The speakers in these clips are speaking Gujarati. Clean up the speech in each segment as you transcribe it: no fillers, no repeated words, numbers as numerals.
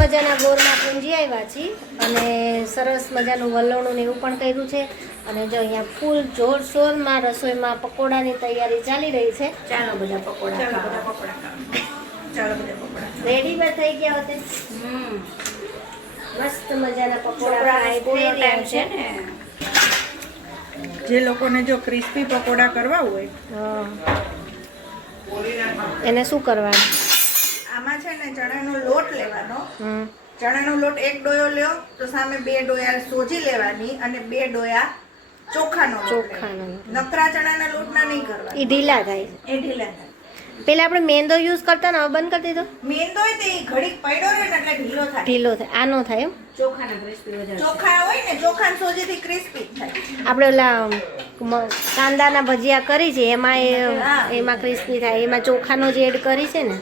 મજાના ગોરમાં પૂંજી આવ્યા છીએ અને સરસ મજાનું વલોણું ને એવું પણ કર્યું છે અને જો અહીંયા ફૂલ જોરશોરમાં રસોઈમાં પકોડાની તૈયારી ચાલી રહી છે. ચાલો બધા પકોડા રેડી પર થઈ ગયા હોતે. મસ્ત મજાના પકોડા ટાઈમ છે ને. જે લોકોને જો ક્રિસ્પી પકોડા કરવા હોય એને શું કરવાનું? આમાં છે ને ચણાનો લોટ લેવાનો. ચણાનો લોટ 1 ડોયો લ્યો તો સામે 2 ડોયા સોજી લેવાની અને 2 ડોયા ચોખાનો નકરા ચણાના લોટના નહીં કરવા. એ ઢીલા થાય. એ ઢીલા થાય. પેલા આપણે મેંદો યુઝ કરતા ને હવે બંધ કરી દીધો. મેંદો હોય તે ઘડીક પડ્યો રહે ને એટલે ઢીલો થાય. ઢીલો થાય. આનો થાય એમ. ચોખાના ક્રિસ્પી વધારે. ચોખા હોય ને ચોખા સોજીથી ક્રિસ્પી થાય. આપણે ઓલા કાંદાના ભજીયા કરી છે એમાં ક્રિસ્પી થાય. એમાં ચોખાનો જ એડ કરી છે ને.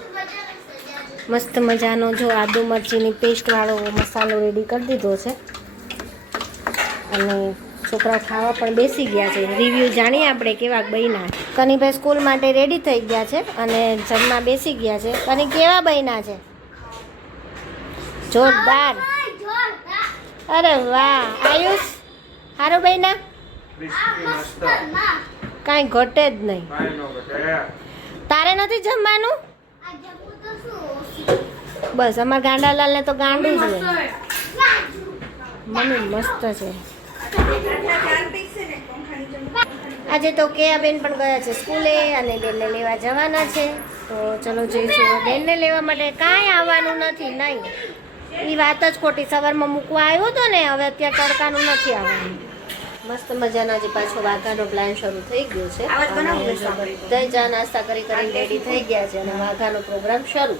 મસ્ત મજાનો જો આદુ મરચીની પેસ્ટ વાળો મસાલો રેડી કરી દીધો છે અને છોકરા ખાવા પણ બેસી ગયા છે. રિવ્યૂ જાણીએ આપણે કેવા બન્યા. કનીભાઈ સ્કૂલ માટે રેડી થઈ ગયા છે અને જમવા બેસી ગયા છે. કની કેવા બન્યા છે? જોરદાર. અરે વાહ આયુષ સારું બન્યા. કાંઈ ઘટે જ નહીં. તારે નથી જમવાનું? બસ અમારા ગાંડાલાલને તો ગાંડું જ હોય. મમ્મી મસ્ત છે. આજે તો કેયાબેન પણ ગયા છે સ્કૂલે અને બેનને લેવા જવાના છે. તો ચલો જઈશું. બેનને લેવા માટે કાંઈ આવવાનું નથી. નહીં એ વાત જ ખોટી. સવારમાં મૂકવા આવ્યો હતો ને હવે અત્યારે તડકાનું નથી આવવાનું. મસ્ત મજાના જે પાછો વાઘાનો પ્લાન શરૂ થઈ ગયો છે. બધા ચા નાસ્તા કરી કરીને રેડી થઈ ગયા છે અને વાઘાનો પ્રોગ્રામ શરૂ.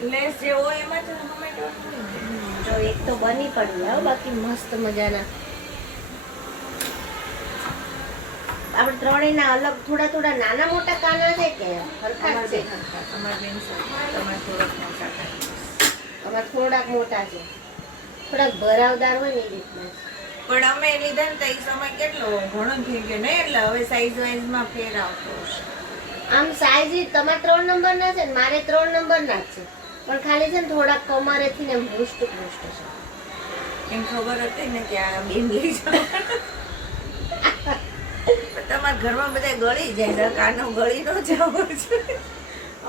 જો એક તો બની પણ ગયા બાકી મસ્ત મજાના. આપણે ત્રણેયના અલગ થોડા થોડા નાના મોટા કાના છે કે હરખા છે? અમારે થોડાક મોટા છે. થોડાક ભરાવદાર હોય ને એ રીતના. પણ અમે લીધા ને તો એ સમય કેટલો ઘણો થઈ ગયો ને એટલે હવે સાઈઝ વાઇઝ માં ફેર આવતો હશે. આમ સાઈઝ તમારે 3 નંબરના છે ને મારે 3 નંબરના જ છે પણ ખાલી છે ને થોડાક કમરેથી ને ભૂષ્ટ છે. એમ ખબર હતી ને કે આ બેન લઈ જાવ. તમારા ઘરમાં બધા ગળી જાય. કાનો ગળી નો જાવ છે.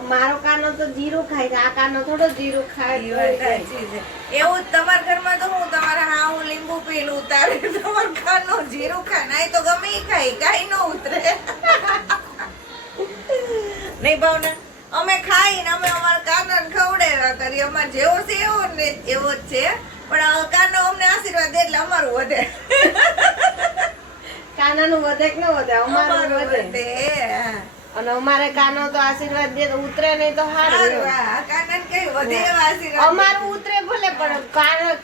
મારો કાનો તો જીરું ખાય છે. આ કાનો થોડો જીરું ખાય. એવું તમારા ઘરમાં તો હું તમારા હા હું લીંબુ પીલું ઉતારે. તમારો કાનો જીરું ખાય નહીં તો ગમે ઈ ખાય કાઈ ન ઉતરે. નહીં ભાવના અમે ખાઈને અમે અમારા કાનાને ખવડાવ્યા કરીએ. અમાર જેવો છે એવો ને એવો જ છે પણ કાનો અમને આશીર્વાદ દે એટલે અમારું વધે. કાનાનું વધે કે ન વધે? અમારું વધે. અને અમારે કાનો તો આશીર્વાદ દે તો ઉતરે નહીં તો સારું. કાનાને કઈ વધે એવા આશીર્વાદ. અમારું ઉતરે ભલે પણ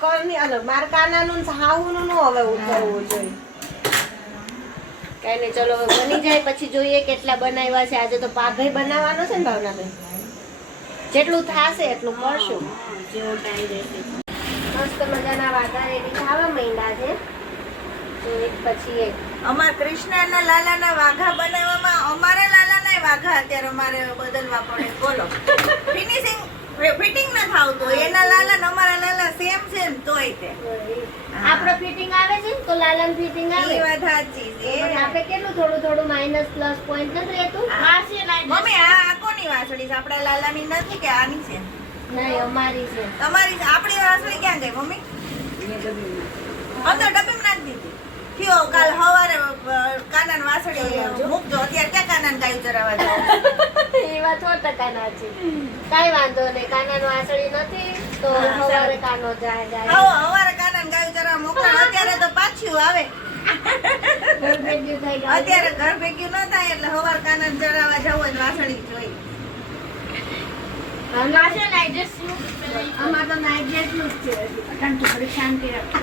કાની અલગ. મારા કાનાનું હાહુનું નો હવે ઉતરવું જોઈએ. કઈ નહીં ચલો બની જાય પછી જોઈએ કેટલા બનાવ્યા છે. આજે તો પાઘઈ બનાવવાનો છે ને ભાવનાબેન. જેટલું થશે એટલું કરશું. જેવો ટાઈમ રહેશે. મસ્ત મજાના વાઘા રેડી ખાવા માંડ્યા છે. તો એક પછી એક અમાર કૃષ્ણના લાલાના વાઘા બનાવવામાં અમારા લાલાના વાઘા અત્યારે અમારે બદલવા પડે. બોલો ફિનિશિંગ ફિટિંગ ન થાવતો. એના લાલા ને અમારા લાલા સેમ છે ને તોય તે આપણે ફિટિંગ આવે છે તો લાલાને ફિટિંગ આવે. એ વાત સાચી છે. આપણે કેટલું થોડું થોડું માઈનસ પ્લસ પોઈન્ટ નથી રહેતું. મમ્મી આ કોની વાસળી છે? આપણા લાલાની નથી કે આની છે? નહીં અમારી છે. તમારી આપણી વાસળી ક્યાં ગઈ મમ્મી? અંદર ડબ્બીમાં નાખી દીધી. થયો કાલ સવારે કાનાની વાસળી મૂકજો. અત્યારે ક્યાં કાનાને ગાયું ચરાવવા જાવ? એ વાત 100% ના છે. કાઈ વાંધો નહીં. કાનાનો વાસળી નથી તો સવારે કાનો જાય. સવારે કાનાને ગાયું ચરાવવા મોકલો. અત્યારે તો પાછું આવે. અત્યારે ઘર ભેગ્યું ન થાય એટલે સવાર કાનાને ચરાવવા જવું હોય વાસળી જોઈ. અમાર તો નાઈટ ડ્રેસ નું જ છે. શાંતિ રાખો.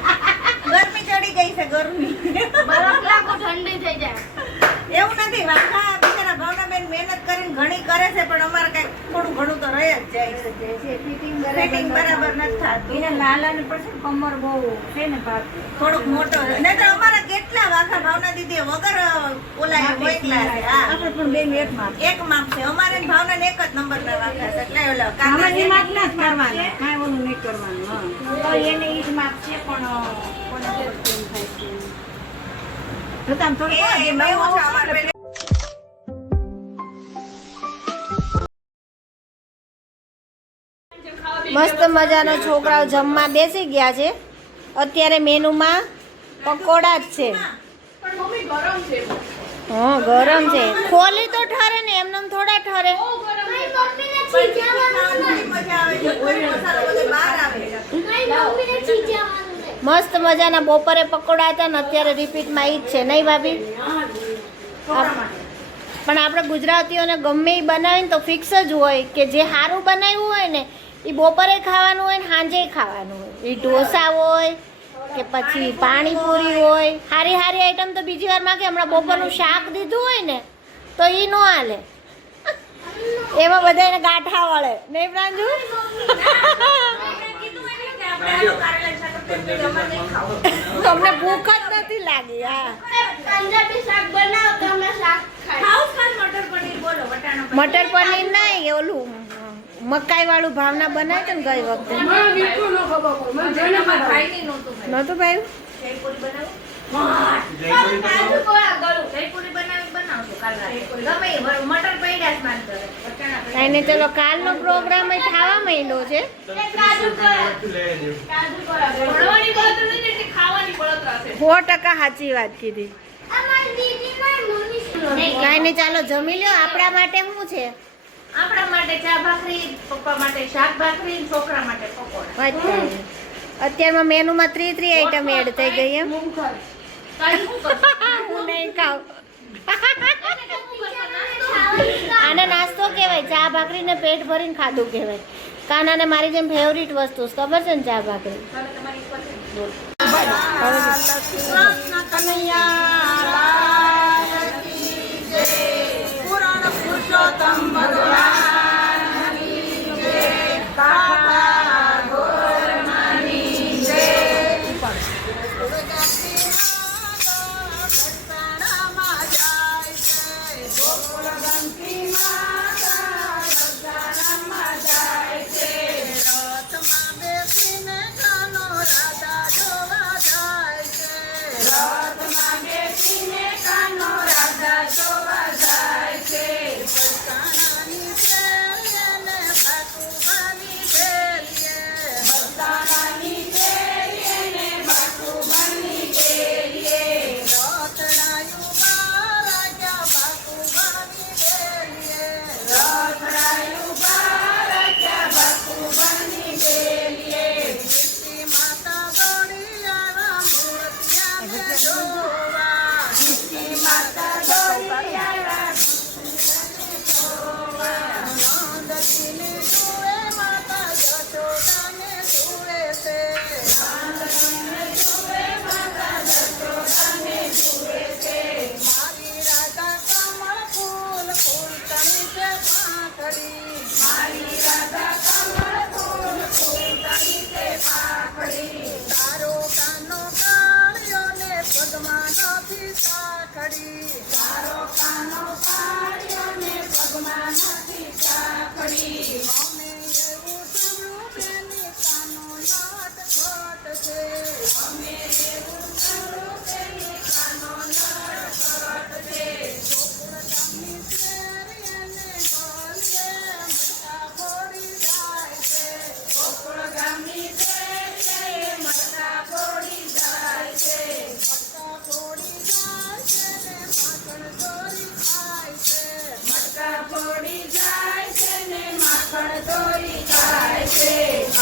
ગરમી ચડી ગઈ છે. ગરમી બરફ લાગો ઠંડી થઈ જાય. એવું નથી. વાઘા બિચારા ભાવનાબેન બેન મહેનત કરીને ઘણી કરે છે પણ અમારે કઈ થોડું ઘણું તો રહી જ જાય છે ફિટિંગ બરાબર નથી થતું એને લાલાને પછી કમર બહુ છે ને ભાગ થોડુંક મોટો નહીં તો અમારા કેટલા વાખા ભાવના દીદી વગર ઓલા મોકલા છે હા આપણે પણ બેન એક માપ એક માપ છે અમારે ને ભાવના એક જ નંબર ના વાખા છે એટલે ઓલા આમાં કાકા એ માપ ના જ કરવાનું કાંઈ ઓલું નહીં કરવાનું હા તો એને ઈ જ માપ છે પણ કોને કેમ થાય છે જોતામ થોડું એ એમાં એવું છે અમારે પેલે મસ્ત મજાનો છોકરાઓ જમવા બેસી ગયા છે. અત્યારે મેનુમાં પકોડા જ છે. હા ગરમ છે. ખોલી તો ઠરે ને એમને થોડા ઠરે. મજા આવે છે કોઈ મસાલો બધો બહાર આવે મસ્ત મજાના બપોરે પકોડા હતા ને અત્યારે રિપીટમાં ઈ જ છે નહીં ભાભી? પણ આપણે ગુજરાતીઓને ગમે એ બનાવીને તો ફિક્સ જ હોય કે જે સારું બનાવ્યું હોય ને એ બપોરે ખાવાનું હોય ને સાંજે ખાવાનું હોય. એ ઢોસા હોય કે પછી પાણીપુરી હોય સારી સારી આઈટમ તો બીજી વાર માગે. હમણાં બપોરનું શાક દીધું હોય ને તો એ ન હાલે. એમાં બધાને ગાંઠા વળે નહીં પ્રાંજુ? તમને ભૂખ જ નથી લાગી? હા મટર પનીર નહીં ઓલું મકાઈ વાળું ભાવના બનાવ્યું હતું ને ગઈ વખતે નહોતું ભાઈ. એને ચલો કાલનો પ્રોગ્રામ થવા માંડ્યો છે. 100% સાચી વાત કીધી. કાંઈ નહીં ચાલો જમી લ્યો. આપણા માટે શું છે? આપણા માટે ચા ભાખરી, પપ્પા માટે શાક ભાખરી, છોકરા માટે પકોડા. અત્યારમાં મેનુમાં 3 આઈટમ એડ થઈ ગઈ એમ. હું નહીં ખાઉં. આને નાસ્તો કહેવાય. ચા ભાખરી ને પેટ ભરીને ખાધું કહેવાય. કાનાને મારી જેમ ફેવરિટ વસ્તુ ખબર છે ને ચા ભાખરી.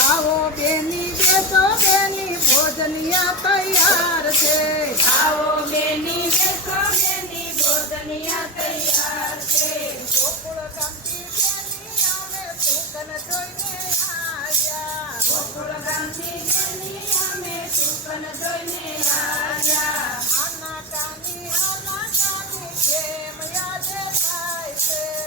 આવો બેની બેસો બેની ભોજનિયા તૈયાર છે. આવો બેની બેસો બેની ભોજનિયા તૈયાર છે. ગોકુળ ગામથી બેની અમે સુકન જોઈને આવ્યા. ગોકુળ ગામથી બેની અમે સુકન જોઈને આવ્યા. આના કાની કેમ યાદ થાય છે.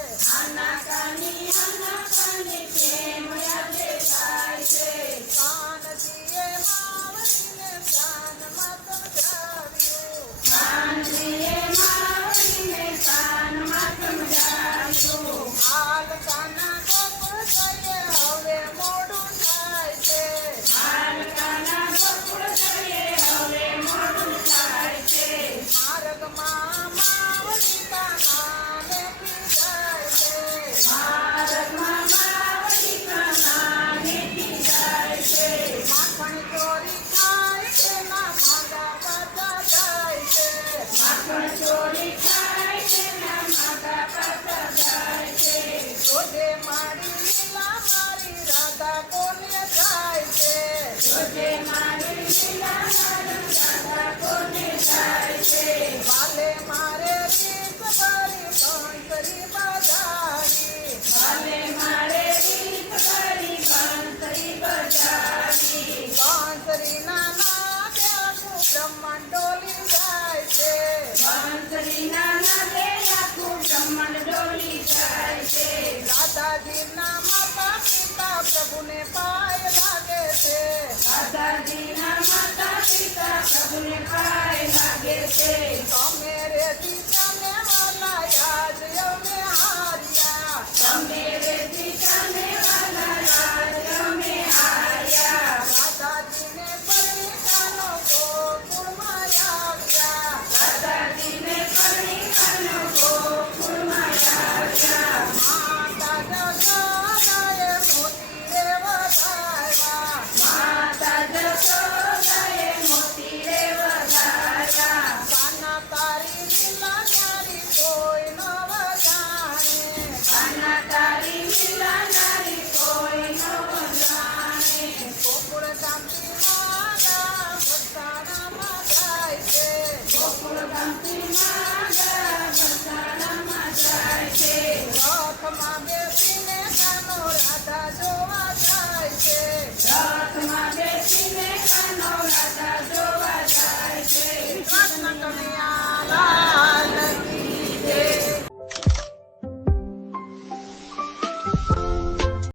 વાલે મારે રીત ભરી બંસરી બજાવી બંસરીના નાદે આખું બ્રહ્માંડ ડોલી જાય છે દાદાજીના માતા પિતા પ્રભુને પાય લાગે છે તમે રે દીકરાને વાલા યાદ અમને